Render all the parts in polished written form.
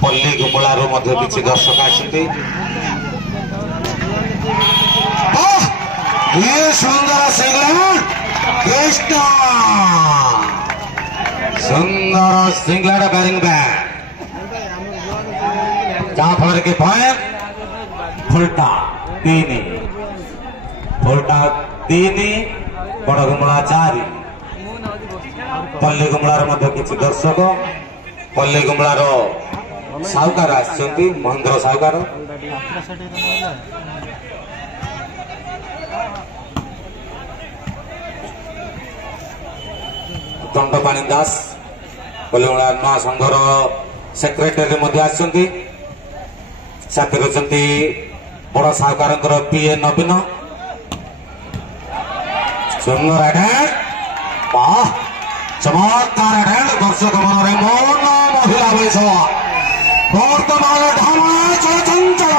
पल्ली गुमलारू मध्य किसी दर्शक आसते सुंदर सिंगलाड कृष्ण सुंदर सिंगलाड बैरिंग बैट जहाँफल कि पॉइंट फुलटा तीन बड़ गुमला 4 पल्ली गुमलार मध्य किसी दर्शक पल्ली गुमलार साहुकार आसछन्ति महेंद्र साहुकार दंडपाणी दास पल्ली गुमला नवा संघर सेक्रेटरी मध्य आसछन्ति साथी रहिछन्ति बड़ साहुकार पीए नवीन सुंदर अटैक वाह चमत्कार अटैक दर्शक मन मन महिला बैस बर्तमान चंचल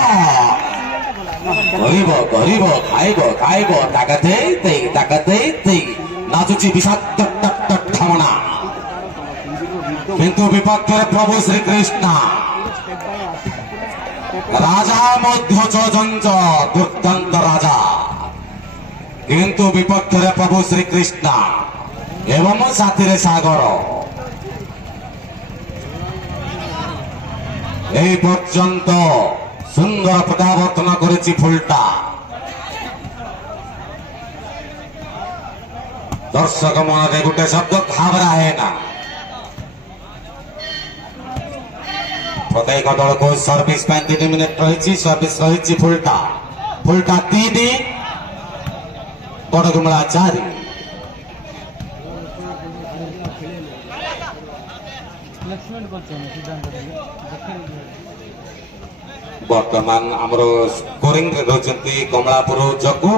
गरीब गरीब खाइब खाइब ताकत नाचुची विषाक्त ठमना किंतु विपक्ष प्रभु श्रीकृष्ण राजा मध्य चंचल दुर्दांत राजा किंतु विपक्ष प्रभु श्रीकृष्ण एवं साथी सागर এই পর্যন্ত সুন্দর প্রত্যাবর্তন করেছি ফুলটা দর্শক মনে গোটে শব্দ ঘাবড়ায়ে না প্রত্যেক দলকে सर्विस 3 मिनिट रही सर्विस रही फुलटा 3 बड़ गुमला 4 बर्तमान आमर स्कोरिंग रही कमलापुर जग्गू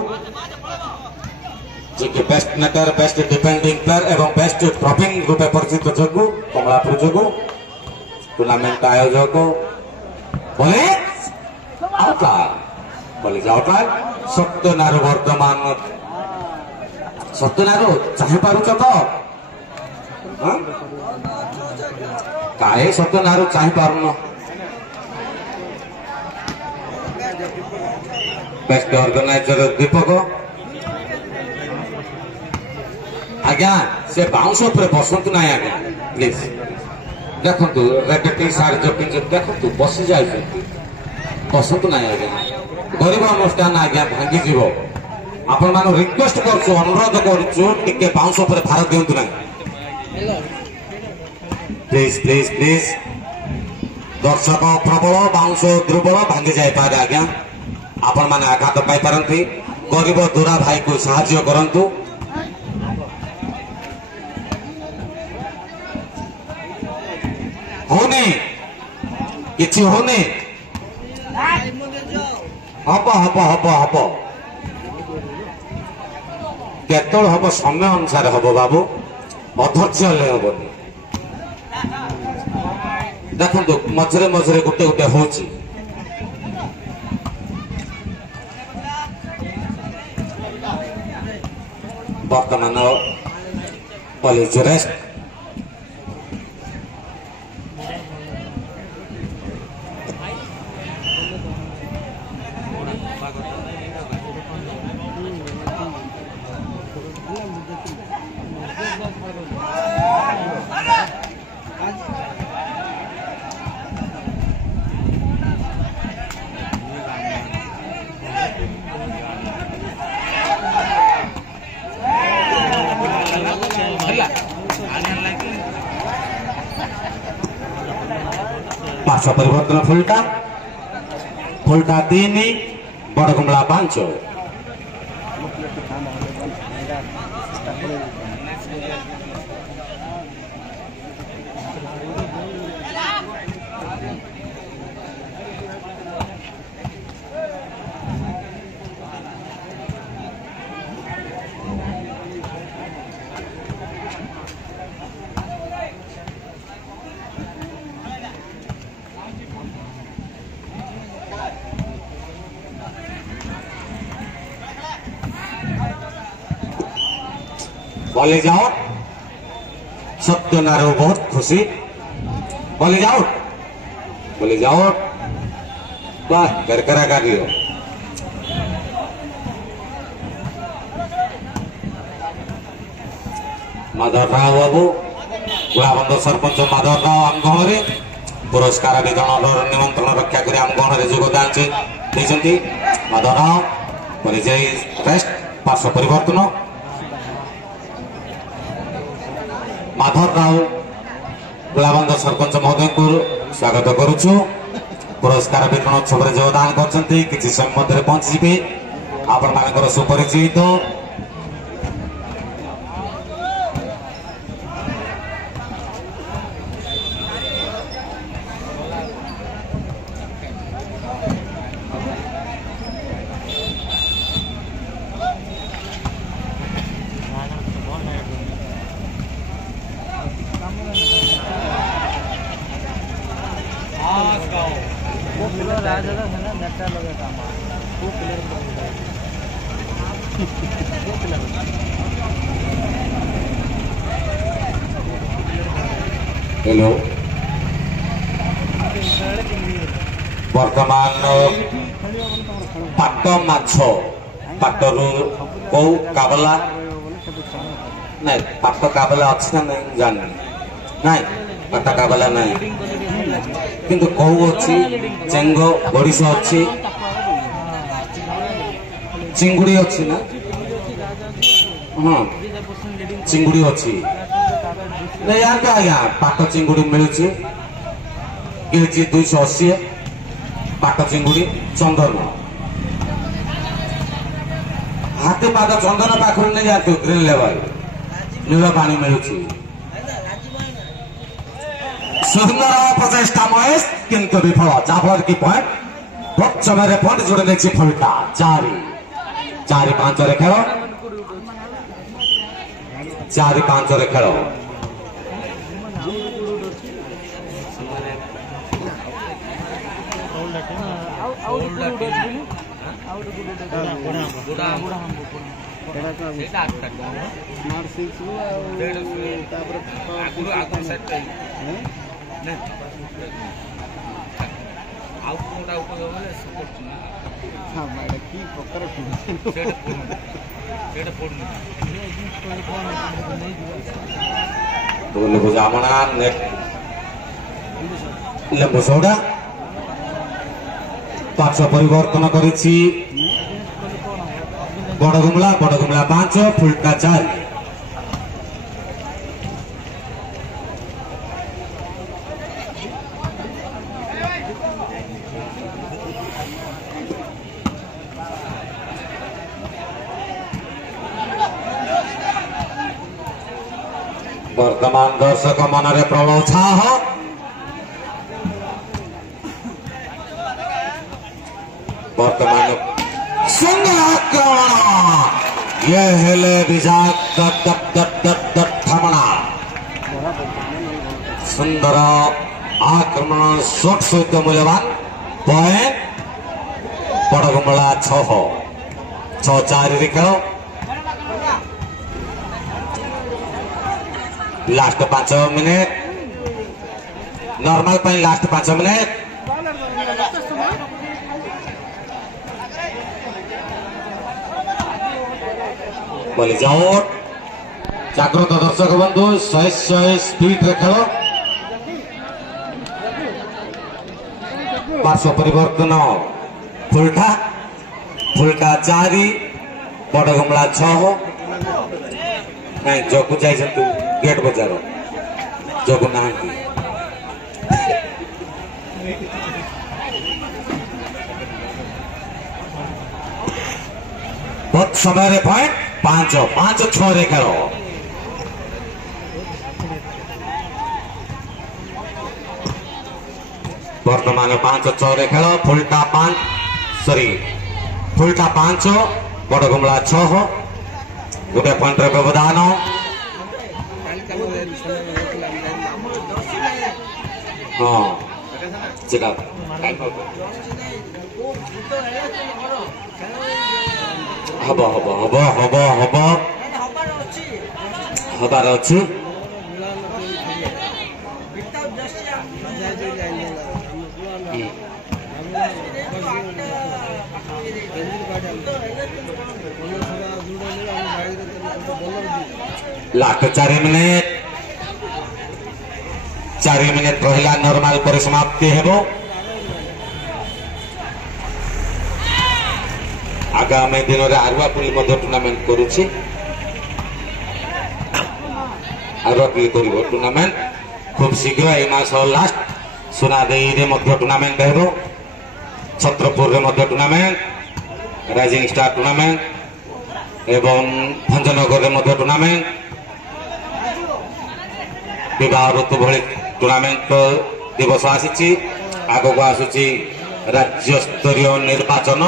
जी बेस्ट नेटर बेस्ट डिफेंडिंग प्लेयर एवं बेस्ट ड्रॉपिंग रूपे परिचित जग्गू कमलापुर जग्गू टूर्नामेंट आयोजक बोले आउटलाइन सत्यनारायण वर्तमान सत्यनारायण चाहे पारुच तो काहे सत्यनारायण चाहे पारुन बेस्ट ऑर्गेनाइजर दीपक आज्ञा से बाउंस पर बसतु ना आज्ञा प्लीज देखु रेड टी सार्ट जपिंग देखु बसी जाए बसतु ना आज्ञा गरीब अनुष्ठान आज्ञा भांगी जीव आपण मान रिक्वेस्ट करछु अनुरोध करछु टिके बाउंस पर भार दियंतु ना प्लीज प्लीज प्लीज दर्शक प्रबल बाउंस दुर्बल भांगी जाए पारे आज्ञा आपण माने आघात पाई पारंती गरीब दुरा भाई को सहाय्य करंतु होने किछि होने हब हब हब हब केतल हब समय अनुसार हब बाबू अधैर्य ले हबनी देखंतु मझरे मझरे गुटे गुटे होची वर्तमान कॉलेज रेस्ट पार्श्व परिवर्तन फुलटा 3 बड़ गुमला 5 बॉल जाओ सत्य नारो बहुत खुशी बोले जाओ वाह करकरा का दियो माधव राव बाबू गुलाबंद सरपंच माधव राव आम गहन पुरस्कार वितरण निमंत्रण रक्षा कर आम गहन योगदान देते माधव राव परिचय रेस्ट पार्श्व परिवर्तन माधव राव गुलाबंद सरपंच महोदय को स्वागत करुछु पुरस्कार वितरण उत्सव में योगदान करछन्ती किछि समय मध्य पहुंची आपण मानकर सुपरिचित हेलो वर्तमान पाट माछ पाटरू कौ काबला नहीं पाट काबला अच्छी ना नहीं जान नहीं पाट काबला नहीं किंतु कौ अच्छी चेंग गड़िश अच्छी चिंगुड़ी अच्छी ना हाँ चिंगुड़ी अच्छी नहीं यार क्या आज्ञा पाट चिंगुड़ी मिलूँ केजी 280 पाट चिंगुड़ी चंदन हाथी पाद चंदन पाखर नहीं जातु ग्रीन लेवल नील पानी मिलूँ सुंदर प्रचेषा महेश किंतु विफल जहाँफल कि पॉइंट बहुत समय पॉइंट जोड़े देखिए फुलटा 4-5 रे खेल 4-5 रे खेल बुझामणा लेंबू सोडा पार्श्व परिवर्तन करिछि बड़गुमला 5 फुलटा 4 वर्तमान दर्शक मनरे प्रबल उत्साह वर्तमान सुंदर आक्रमण ये हेले विजामणा सुंदर आक्रमण शॉट सहित मूल्यवान पॉइंट बड़गुमला 6-4 खेल लास्ट 5 मिनिट नॉर्मल पर लास्ट 5 मिनिट बोले जाओ जागृत दर्शक बंधु 100 स्पीड रे खेल पार्श्व परिवर्तन फुलटा 4 बड़गुमला 6 नहीं जगू जाई गेट बजार जगू ना बहुत समय रे पॉइंट 5-6 रे खेल वर्तमान 5-6 रे खेल फुलटा 5 बड़गुमला 6 गोटे पॉइंट रे व्यवधान हाँ हबार अच्छी लास्ट 4 मिनिट रहा नॉर्मल पर समाप्ति हेबो आगामी दिन में आरुआपुली टूर्नामेंट करुछि आरुआपुली करिवो टूर्नामेंट खूब शीघ्र ए मास लास्ट सुनादेई रे टूर्नामेंट हेबो छत्रपुर रे टूर्नामेंट राइजिंग स्टार टूर्नामेंट एवं भंजनगर रे टूर्नामेंट विवाह ऋतु भली टूर्नामेंट दिवस आसी आगक आसुची राज्य स्तरीय निर्वाचन।